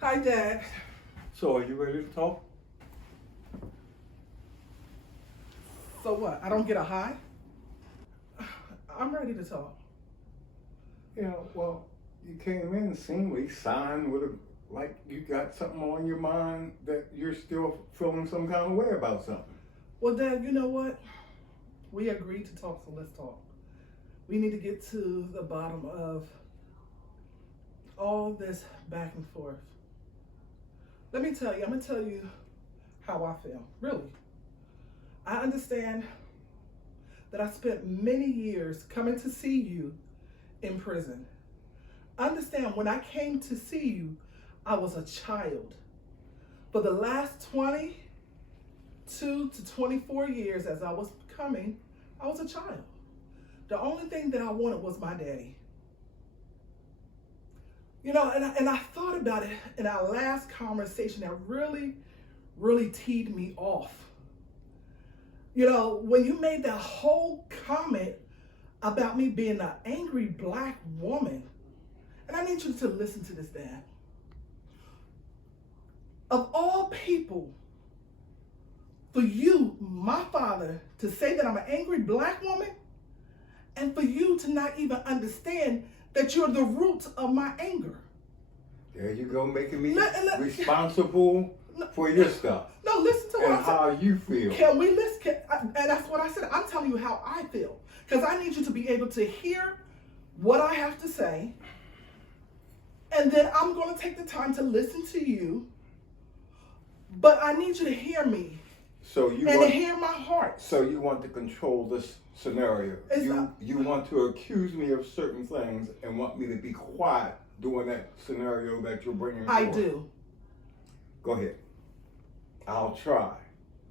Hi, Dad. So are you ready to talk? So what? I don't get a hi? I'm ready to talk. Yeah, well, you came in seemingly signed with like you got something on your mind that you're still feeling some kind of way about something. Well, Dad, you know what? We agreed to talk, so let's talk. We need to get to the bottom of all this back and forth. Let me tell you, I'm going to tell you how I feel. Really. I understand that I spent many years coming to see you in prison. Understand, when I came to see you, I was a child. For the last 22 to 24 years as I was coming, I was a child. The only thing that I wanted was my daddy. You know, and I thought about it in our last conversation that really teed me off. You know, when you made that whole comment about me being an angry black woman, and I need you to listen to this, Dad. Of all people, for you, my father, to say that I'm an angry black woman, and for you to not even understand that you're the root of my anger. There you go, making me responsible for your stuff. No, listen to what and how you feel. Can we listen? And that's what I said. I'm telling you how I feel. Because I need you to be able to hear what I have to say. And then I'm going to take the time to listen to you. But I need you to hear me. So you and to hear my heart. So you want to control this scenario. You want to accuse me of certain things and want me to be quiet during that scenario that you're bringing forward. I do. Go ahead. I'll try.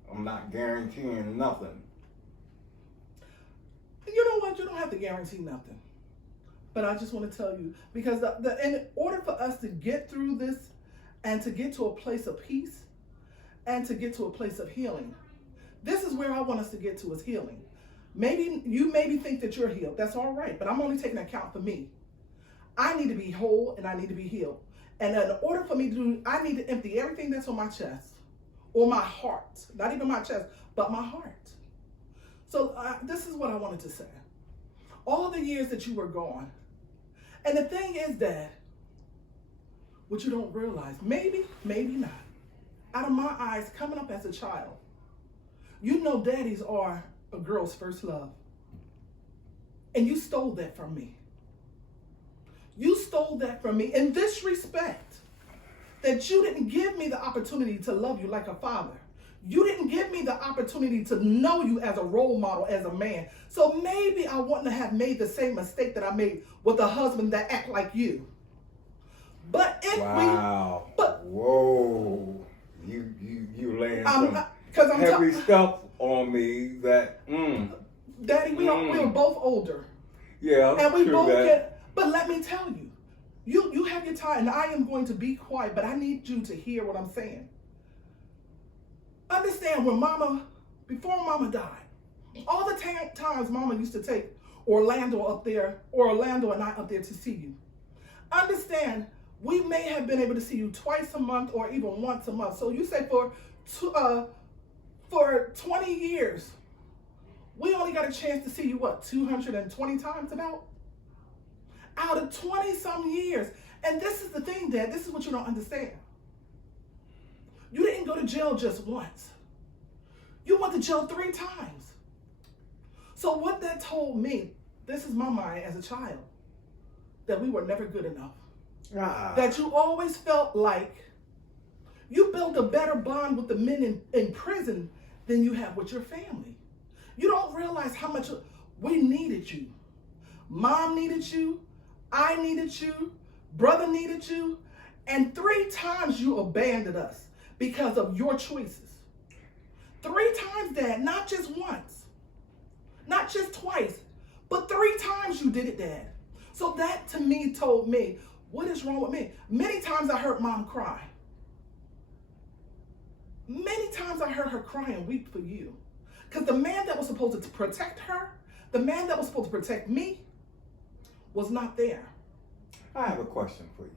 I'm not guaranteeing nothing. You know what? You don't have to guarantee nothing. But I just want to tell you, because in order for us to get through this and to get to a place of peace and to get to a place of healing, this is where I want us to get to, is healing. Maybe you think that you're healed. That's all right. But I'm only taking account for me. I need to be whole and I need to be healed. And in order for me to do, I need to empty everything that's on my chest or my heart. Not even my chest, but my heart. So this is what I wanted to say. All the years that you were gone. And the thing is that, what you don't realize, maybe not, out of my eyes, coming up as a child, you know daddies are a girl's first love. And you stole that from me. You stole that from me in this respect, that you didn't give me the opportunity to love you like a father. You didn't give me the opportunity to know you as a role model, as a man. So maybe I wouldn't have made the same mistake that I made with a husband that act like you. But if whoa, you laying some heavy stuff on me that. Daddy, we are both older. Yeah, and we both get. But let me tell you, you have your time, and I am going to be quiet, but I need you to hear what I'm saying. Understand, before Mama died, all the times Mama used to take Orlando and I up there to see you. Understand, we may have been able to see you twice a month or even once a month. So you say for 20 years, we only got a chance to see you, 220 times about? Out of 20 some years. And this is the thing, Dad, this is what you don't understand. You didn't go to jail just once. You went to jail 3 times. So what that told me, this is my mind as a child, that we were never good enough. That you always felt like you built a better bond with the men in prison than you have with your family. You don't realize how much we needed you. Mom needed you. I needed you. Brother needed you. And 3 times you abandoned us because of your choices. 3 times, Dad, not just once. Not just twice, but 3 times you did it, Dad. So that to me told me, what is wrong with me? Many times I heard Mom cry. Many times I heard her cry and weep for you. Because the man that was supposed to protect her, the man that was supposed to protect me, was not there. I have a question for you.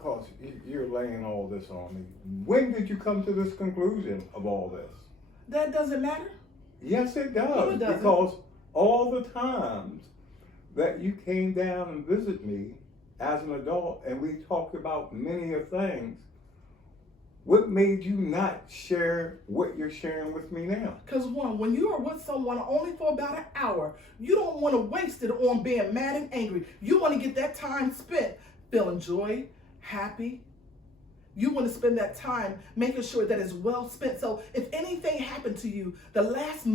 because you're laying all this on me. When did you come to this conclusion of all this? That doesn't matter. Yes, it does. No, it doesn't. Because all the times that you came down and visited me as an adult and we talked about many of things, what made you not share what you're sharing with me now? Because one, when you are with someone only for about an hour, you don't want to waste it on being mad and angry. You want to get that time spent feeling joy, happy. You want to spend that time making sure that it's well spent. So if anything happened to you, the last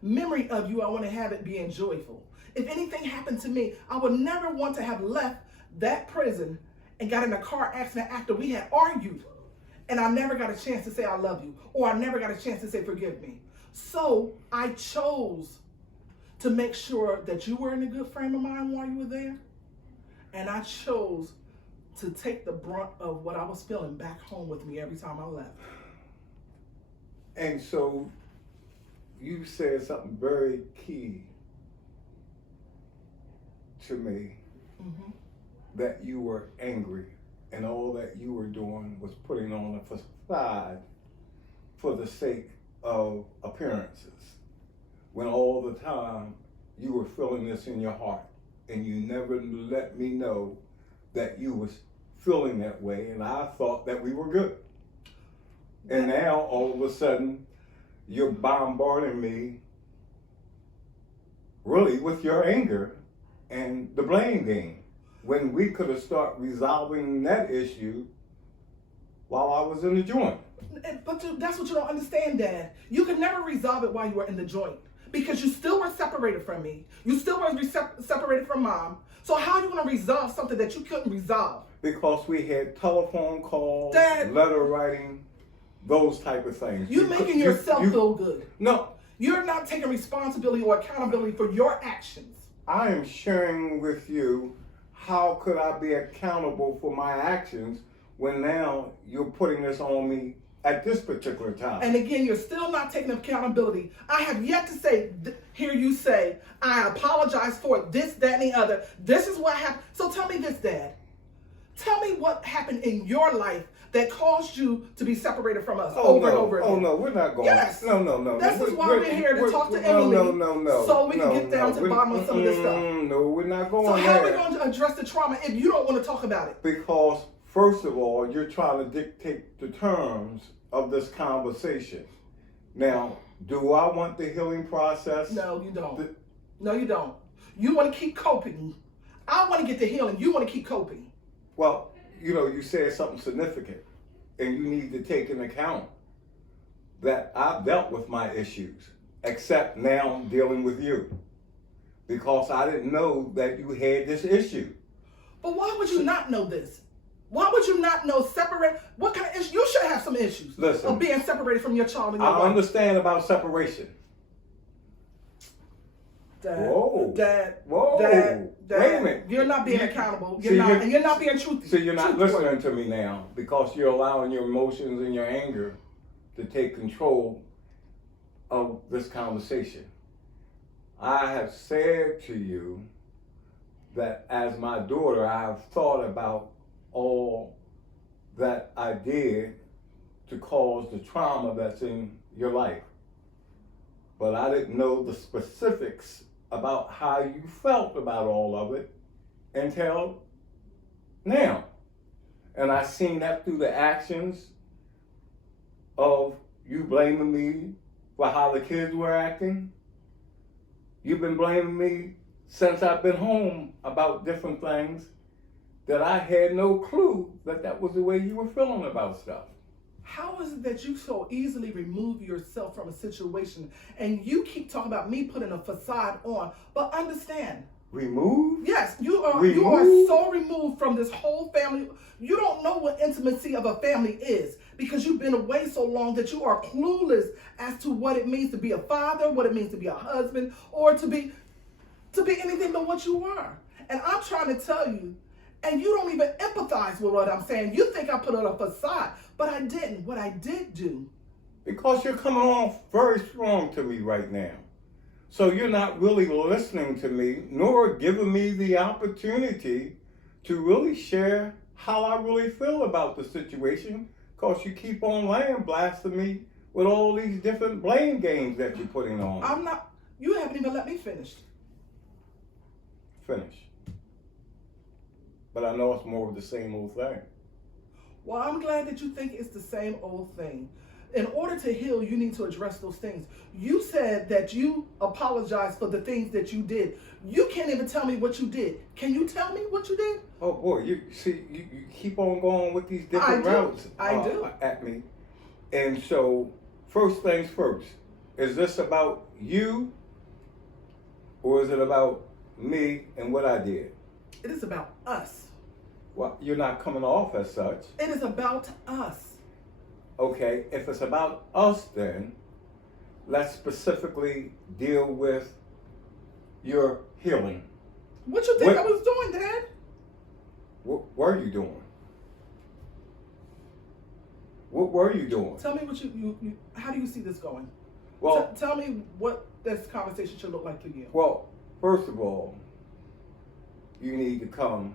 memory of you, I want to have it being joyful. If anything happened to me, I would never want to have left that prison and got in a car accident after we had argued and I never got a chance to say I love you, or I never got a chance to say forgive me. So I chose to make sure that you were in a good frame of mind while you were there, and I chose to take the brunt of what I was feeling back home with me every time I left. And so you said something very key to me, that you were angry and all that you were doing was putting on a facade for the sake of appearances, when all the time you were feeling this in your heart and you never let me know that you was feeling that way, and I thought that we were good. And now all of a sudden you're bombarding me really with your anger and the blame game, when we could have started resolving that issue while I was in the joint. But that's what you don't understand, Dad. You could never resolve it while you were in the joint, because you still were separated from me. You still were separated from Mom. So how are you going to resolve something that you couldn't resolve? Because we had telephone calls, Dad, letter writing, those type of things. You're making yourself feel good. No. You're not taking responsibility or accountability for your actions. I am sharing with you, how could I be accountable for my actions when now you're putting this on me at this particular time? And again, you're still not taking accountability. I have yet to hear you say, I apologize for this, that, and the other. This is what happened. So tell me this, Dad. Tell me what happened in your life that caused you to be separated from us over and over again. Oh, no, we're not going. Yes. No. This is why we're here to talk to Emily. No. So we can get down to the bottom of some of this stuff. No, we're not going there. So how are we there. going to address the trauma if you don't want to talk about it? Because, first of all, you're trying to dictate the terms of this conversation. Now, do I want the healing process? No, you don't. No, you don't. You want to keep coping. I want to get the healing. You want to keep coping. Well, you said something significant, and you need to take into account that I've dealt with my issues, except now I'm dealing with you, because I didn't know that you had this issue. But why would you not know this? Why would you not know what kind of issue? You should have some issues. Listen, of being separated from your child and your wife. I understand about separation. Dad, Whoa. Dad, Wait a minute. You're not being accountable. You're not being truthful. So you're not listening to me now, because you're allowing your emotions and your anger to take control of this conversation. I have said to you that as my daughter, I have thought about all that I did to cause the trauma that's in your life. But I didn't know the specifics about how you felt about all of it until now. And I seen that through the actions of you blaming me for how the kids were acting. You've been blaming me since I've been home about different things that I had no clue that was the way you were feeling about stuff. How is it that you so easily remove yourself from a situation and you keep talking about me putting a facade on? But understand. Remove? Yes, you are so removed from this whole family. You don't know what intimacy of a family is, because you've been away so long that you are clueless as to what it means to be a father, what it means to be a husband, or to be anything but what you are. And I'm trying to tell you, and you don't even empathize with what I'm saying. You think I put on a facade, but I didn't. What I did do. Because you're coming off very strong to me right now. So you're not really listening to me, nor giving me the opportunity to really share how I really feel about the situation, because you keep on laying blasting me with all these different blame games that you're putting on. I'm not, you haven't even let me finish. Finish. But I know it's more of the same old thing. Well, I'm glad that you think it's the same old thing. In order to heal, you need to address those things. You said that you apologized for the things that you did. You can't even tell me what you did. Can you tell me what you did? Oh boy, you keep on going with these different routes at me. And so, first things first, is this about you or is it about me and what I did? It is about us. Well, you're not coming off as such. It is about us. Okay, if it's about us, then let's specifically deal with your healing. What you think I was doing, Dad? What were you doing? What were you doing? Tell me what you how do you see this going? Well, tell me what this conversation should look like to you. Well, first of all, you need to come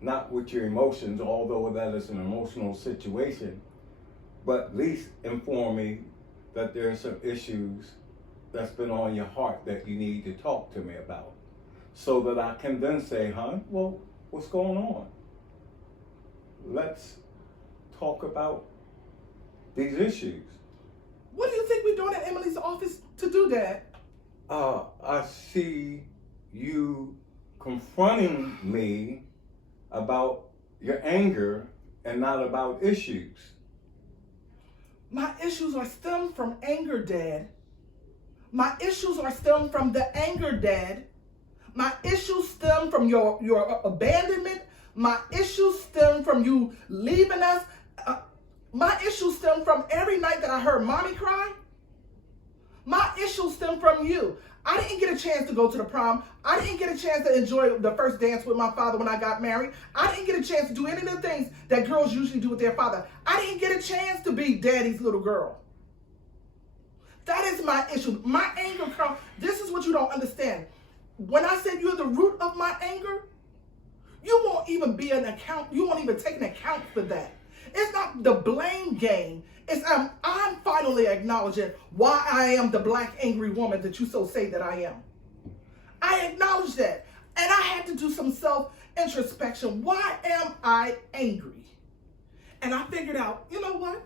not with your emotions, although that is an emotional situation, but at least inform me that there are some issues that's been on your heart that you need to talk to me about, so that I can then say, well, what's going on? Let's talk about these issues. What do you think we're doing at Emily's office to do that? I see you confronting me about your anger and not about issues. My issues are stemmed from anger, Dad. My issues are stemmed from the anger, Dad. My issues stem from your abandonment. My issues stem from you leaving us. My issues stem from every night that I heard Mommy cry. My issues stem from you. I didn't get a chance to go to the prom. I didn't get a chance to enjoy the first dance with my father when I got married. I didn't get a chance to do any of the things that girls usually do with their father. I didn't get a chance to be daddy's little girl. That is my issue. My anger comes. This is what you don't understand. When I said you're the root of my anger, you won't even be an account. You won't even take an account for that. It's not the blame game. It's I'm finally acknowledging why I am the black angry woman that you so say that I am. I acknowledge that. And I had to do some self-introspection. Why am I angry? And I figured out, you know what?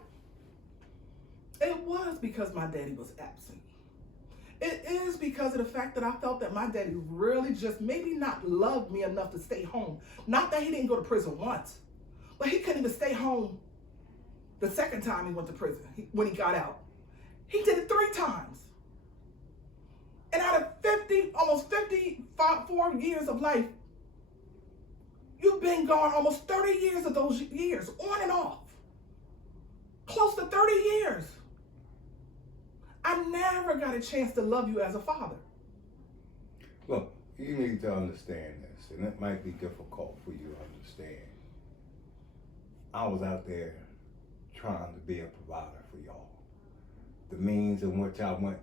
It was because my daddy was absent. It is because of the fact that I felt that my daddy really just maybe not loved me enough to stay home. Not that he didn't go to prison once, but he couldn't even stay home the second time he went to prison, when he got out. He did it 3 times. And out of almost 54 years of life, you've been gone almost 30 years of those years, on and off. Close to 30 years. I never got a chance to love you as a father. Look, you need to understand this, and it might be difficult for you to understand. I was out there trying to be a provider for y'all. The means in which I went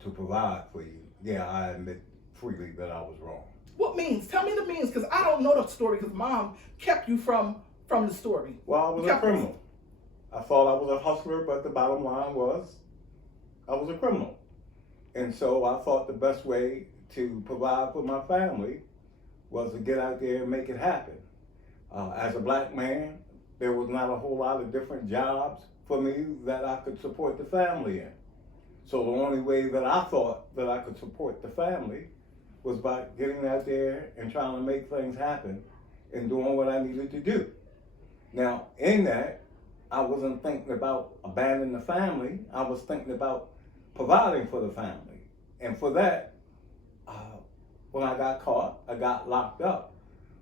to provide for you, yeah, I admit freely that I was wrong. What means? Tell me the means, because I don't know the story, because Mom kept you from the story. Well, I was a criminal. I thought I was a hustler, but the bottom line was I was a criminal. And so I thought the best way to provide for my family was to get out there and make it happen. As a black man, there was not a whole lot of different jobs for me that I could support the family in. So the only way that I thought that I could support the family was by getting out there and trying to make things happen and doing what I needed to do. Now, in that, I wasn't thinking about abandoning the family. I was thinking about providing for the family. And for that, when I got caught, I got locked up.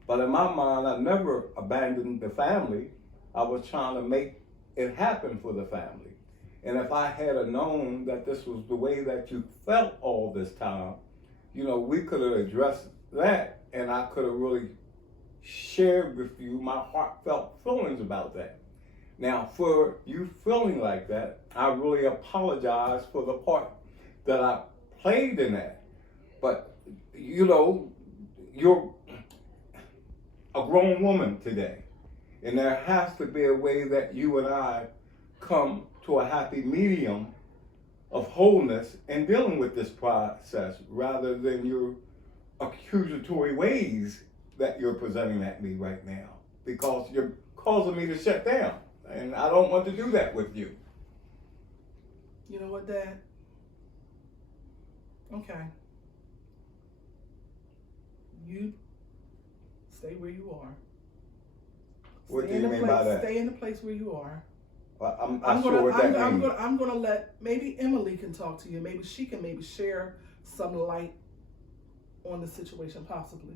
But in my mind, I never abandoned the family. I was trying to make it happen for the family. And if I had known that this was the way that you felt all this time, we could have addressed that, and I could have really shared with you my heartfelt feelings about that. Now, for you feeling like that, I really apologize for the part that I played in that. But, you're a grown woman today. And there has to be a way that you and I come to a happy medium of wholeness in dealing with this process, rather than your accusatory ways that you're presenting at me right now, because you're causing me to shut down, and I don't want to do that with you. You know what, Dad? Okay. You stay where you are. What do you mean by that? Stay in the place where you are. I'm not sure what that means. I'm gonna let, maybe Emily can talk to you. Maybe she can share some light on the situation, possibly.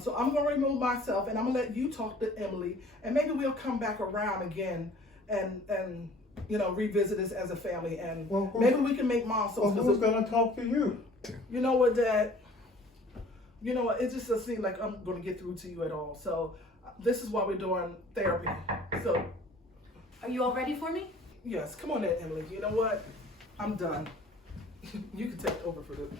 So I'm gonna remove myself, and I'm gonna let you talk to Emily, and maybe we'll come back around again and revisit this as a family, and maybe we can make milestones. Well, who's gonna talk to you? You know what, Dad? You know what? It just doesn't seem like I'm gonna get through to you at all. So this is why we're doing therapy. So. Are you all ready for me? Yes, come on in, Emily. You know what? I'm done. You can take over for this.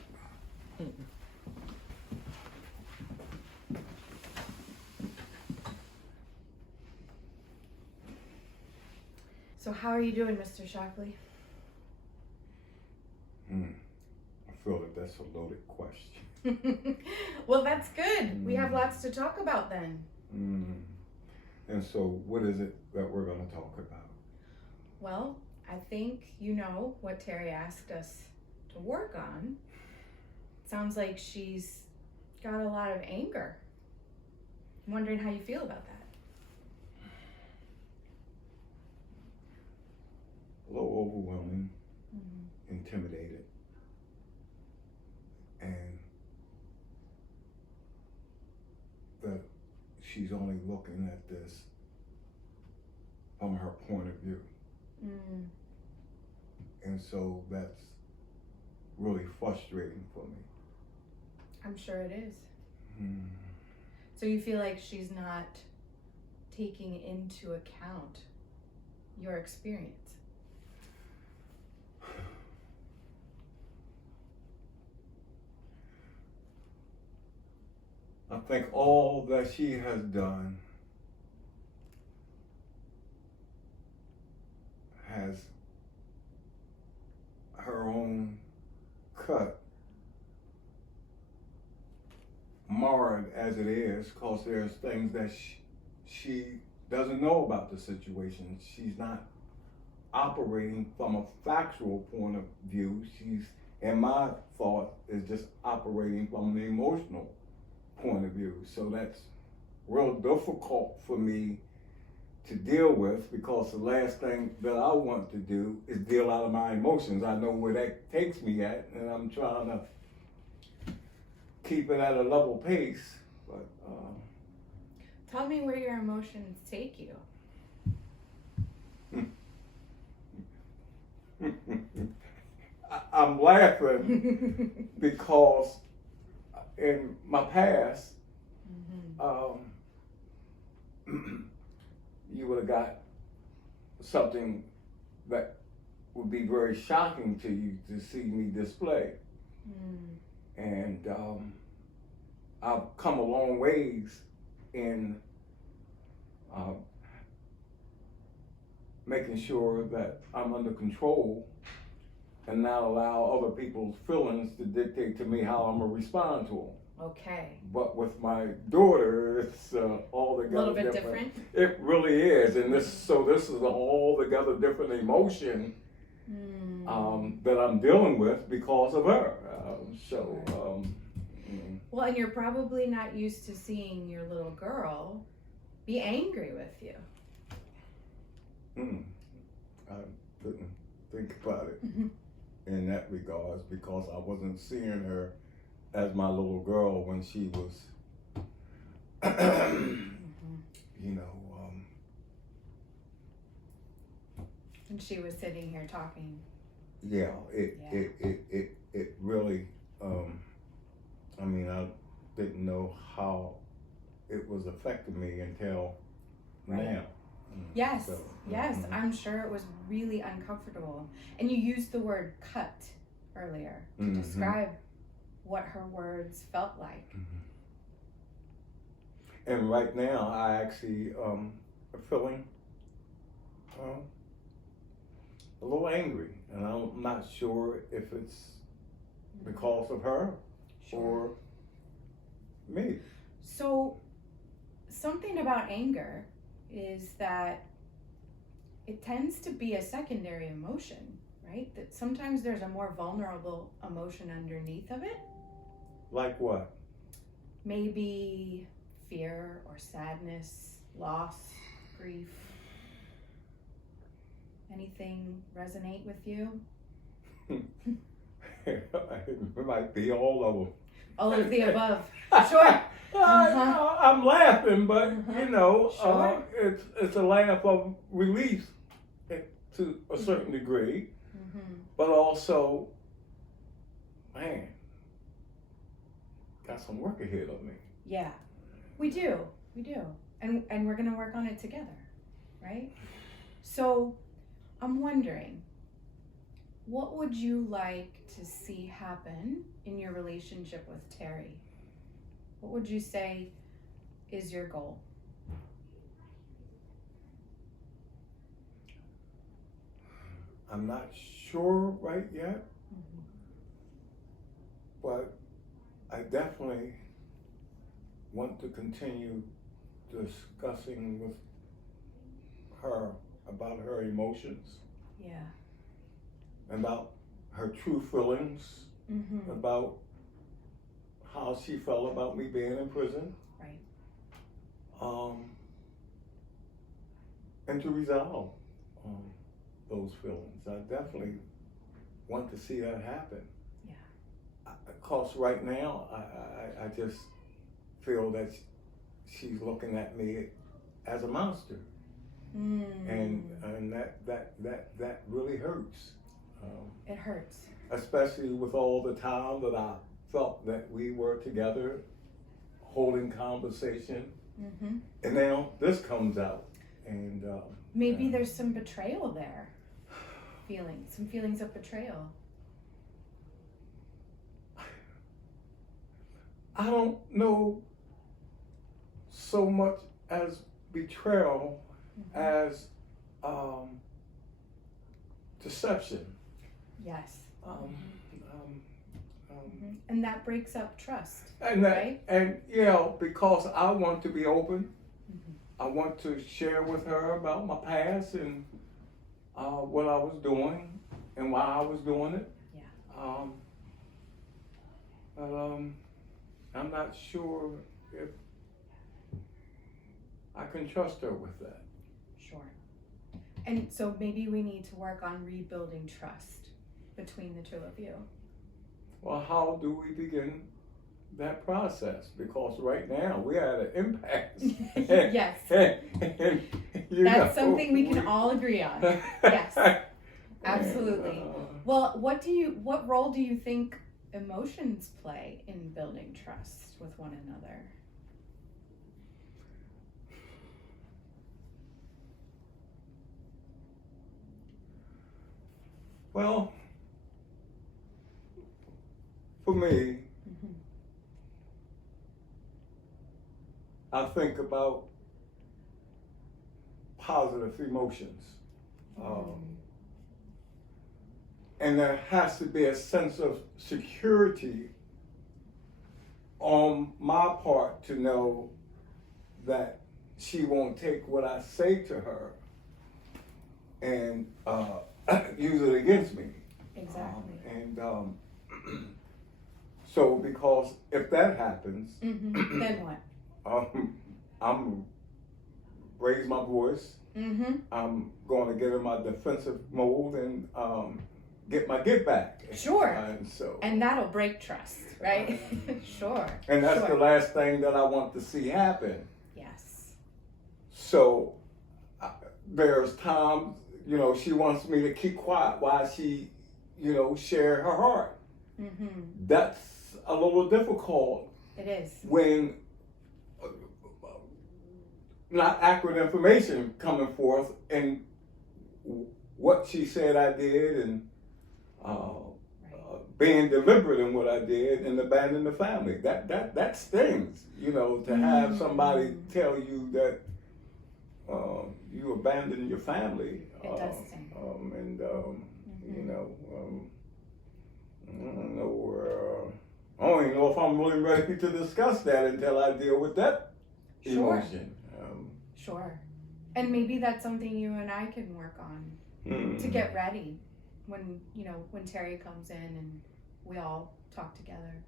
So how are you doing, Mr. Shockley? I feel that that's a loaded question. Well, that's good. We have lots to talk about then. And so what is it that we're going to talk about? Well, I think you know what Terrie asked us to work on. Sounds like she's got a lot of anger. I'm wondering how you feel about that. A little overwhelming, intimidated, and that she's only looking at this from her point of view. And so that's really frustrating for me. I'm sure it is. So you feel like she's not taking into account your experience? I think all that she has done has her own cut, marred as it is, because there's things that she doesn't know about the situation. She's not operating from a factual point of view. She's, in my thought, is just operating from an emotional point of view. So that's real difficult for me to deal with, because the last thing that I want to do is deal out of my emotions. I know where that takes me at, and I'm trying to keep it at a level pace. But tell me where your emotions take you. I'm laughing because in my past, you would have got something that would be very shocking to you to see me display. And I've come a long ways in making sure that I'm under control and not allow other people's feelings to dictate to me how I'm gonna respond to them. Okay. But with my daughter, it's altogether a little bit different. It really is, and this is an altogether different emotion that I'm dealing with because of her. Well, and you're probably not used to seeing your little girl be angry with you. I didn't think about it in that regards, because I wasn't seeing her as my little girl when she was, And she was sitting here talking. Yeah, it really, I didn't know how it was affecting me until now. Yes, I'm sure it was really uncomfortable. And you used the word cut earlier to describe what her words felt like. And right now, I actually feeling a little angry, and I'm not sure if it's because of her or me. So, something about anger is that it tends to be a secondary emotion, right? That sometimes there's a more vulnerable emotion underneath of it. Like what? Maybe fear or sadness, loss, grief. Anything resonate with you? It might be all of them. All of the above. Sure. I'm laughing, but you know, Sure. it's a laugh of relief to a certain degree, but also, man, got some work ahead of me. Yeah, we do, and we're gonna work on it together, right? So, I'm wondering, what would you like to see happen in your relationship with Terrie? What would you say is your goal? I'm not sure right yet, but I definitely want to continue discussing with her about her emotions, Yeah. about her true feelings, about how she felt about me being in prison. Right. And to resolve those feelings. I definitely want to see that happen. Yeah. Because right now, I just feel that she's looking at me as a monster. And that really hurts. It hurts. Especially with all the time that I felt that we were together, holding conversation, and now this comes out, and maybe there's some betrayal there. Some feelings of betrayal. I don't know so much as betrayal as deception. Yes. Um, And that breaks up trust, and that, right? and you know, because I want to be open, I want to share with her about my past and what I was doing and why I was doing it. Yeah. But I'm not sure if I can trust her with that. Sure. And so maybe we need to work on rebuilding trust between the two of you. Well, how do we begin that process? Because right now we're at an impasse. Yes. That's something we can all agree on. Yes. Absolutely. Well, what role do you think emotions play in building trust with one another? Well, for me, I think about positive emotions. And there has to be a sense of security on my part to know that she won't take what I say to her and use it against me. Exactly. So because if that happens, Then what? I'm raise my voice. I'm going to get in my defensive mode and get my get back. Sure. And and that'll break trust, right? Sure. And that's sure. the last thing that I want to see happen. Yes. So there's times, you know, she wants me to keep quiet while she, you know, share her heart. That's a little difficult. It is. When not accurate information coming forth and what she said I did and being deliberate in what I did and abandoning the family. That stings, you know, to have somebody tell you that you abandon your family. It does sting. And you know, I don't know. I don't even know if I'm really ready to discuss that until I deal with that Sure. emotion. Sure. And maybe that's something you and I can work on to get ready when, you know, when Terrie comes in and we all talk together.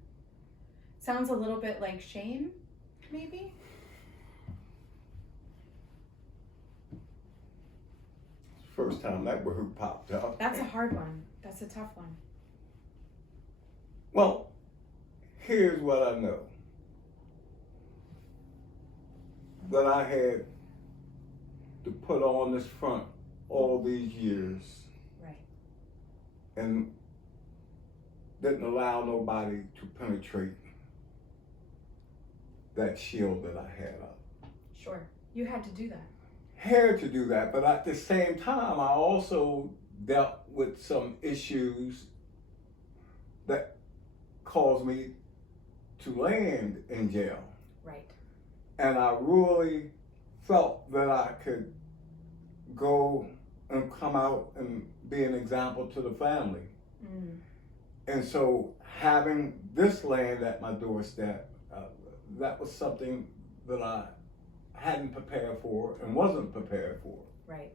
Sounds a little bit like shame, maybe? First time that word popped up. That's a hard one. That's a tough one. Well, here's what I know. That I had to put on this front all these years. Right. And didn't allow nobody to penetrate that shield that I had up. Sure. You had to do that. Had to do that, but at the same time, I also dealt with some issues that caused me to land in jail. Right. And I really felt that I could go and come out and be an example to the family. And so having this land at my doorstep, that was something that I hadn't prepared for and wasn't prepared for. Right.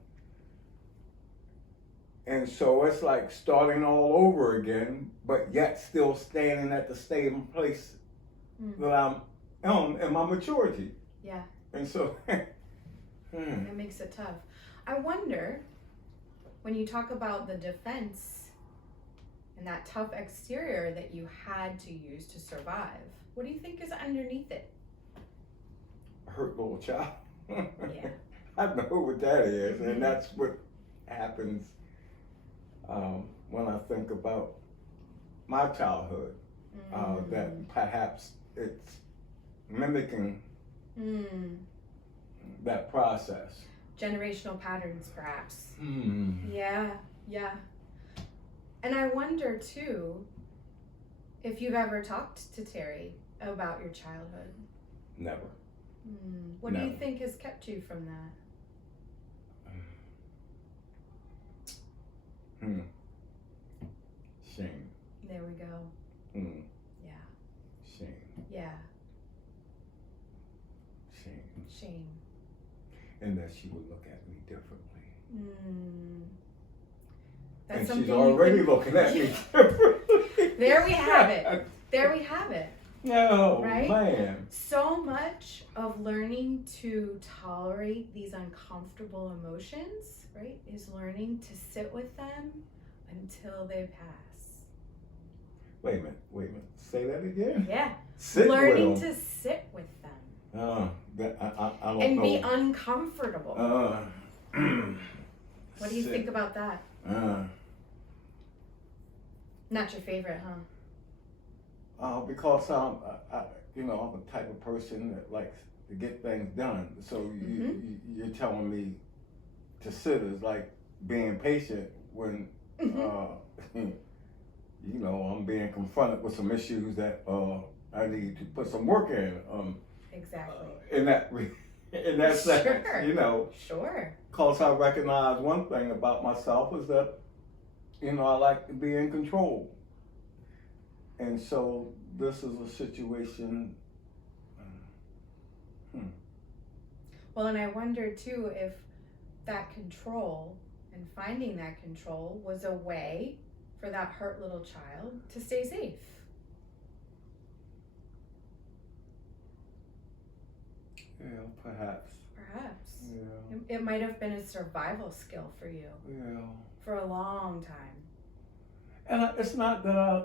And so it's like starting all over again, but yet still standing at the same place that I'm on in my maturity. Yeah. And so It makes it tough. I wonder, when you talk about the defense and that tough exterior that you had to use to survive, what do you think is underneath it? hurt little child. Yeah. I know what that is, and that's what happens when I think about my childhood. That perhaps it's mimicking that process. Generational patterns, perhaps. Mm. Yeah, yeah. And I wonder too if you've ever talked to Terrie about your childhood. Never. What do you Never. think has kept you from that? Shame. There we go. Yeah. Shame. Yeah. Shame. Shame. And that she would look at me differently. That's And something she's already you looking at me differently. There we have it. There we have it. No, Right? man. So much of learning to tolerate these uncomfortable emotions, right, is learning to sit with them until they pass. Wait a minute. Say that again. Yeah. Sit Learning with them. to sit with them I don't and know. be uncomfortable. What do you Sit. think about that? Not your favorite, huh? Because I'm the type of person that likes to get things done. So you're telling me to sit is like being patient when, I'm being confronted with some issues that I need to put some work in. Exactly. In that sense, Sure. Sure. Because I recognize one thing about myself is that, I like to be in control. And so this is a situation. Well, and I wonder too if that control and finding that control was a way for that hurt little child to stay safe. Yeah, perhaps. Perhaps. Yeah. It might have been a survival skill for you Yeah. for a long time. And it's not that I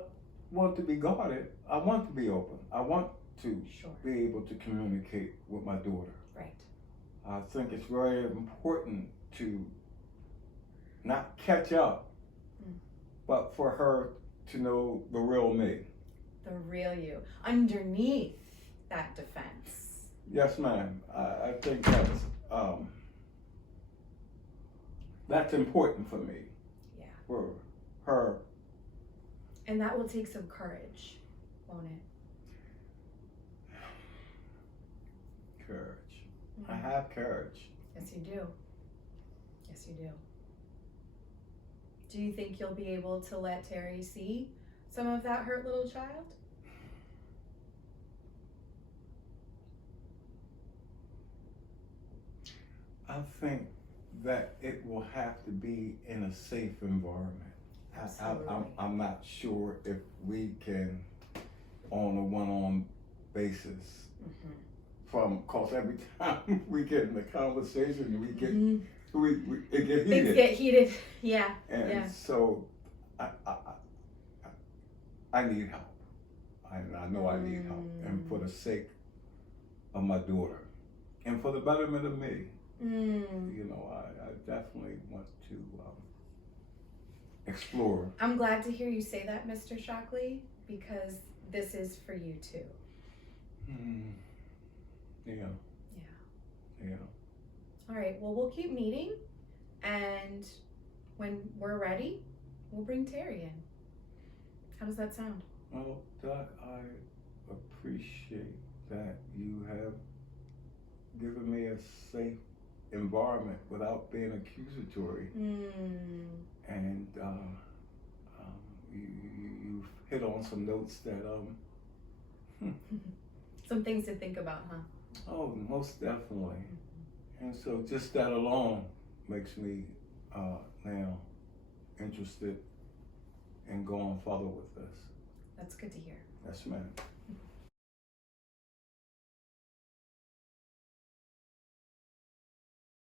want to be guarded. I want to be open. I want to Sure. be able to communicate with my daughter. Right. I think it's very important to not catch up, but for her to know the real me. The real you. Underneath that defense. Yes, ma'am. I think that's important for me. Yeah. For her. And that will take some courage, won't it? Courage. I have courage. Yes, you do. Yes, you do. Do you think you'll be able to let Terrie see some of that hurt little child? I think that it will have to be in a safe environment. Absolutely. I'm not sure if we can, on a one-on basis, cause every time we get in the conversation, we get, it get heated. Things get heated, yeah. And so, I need help. I know I need help, and for the sake of my daughter, and for the betterment of me. You know, I definitely want to explore. I'm glad to hear you say that, Mr. Shockley, because this is for you too. Yeah. All right, well, we'll keep meeting, and when we're ready, we'll bring Terrie in. How does that sound? Well, Doc, I appreciate that you have given me a safe environment without being accusatory. And you've hit on some notes that some things to think about, huh? Oh, most definitely. And so just that alone makes me now interested in going further with this. That's good to hear. Yes, ma'am.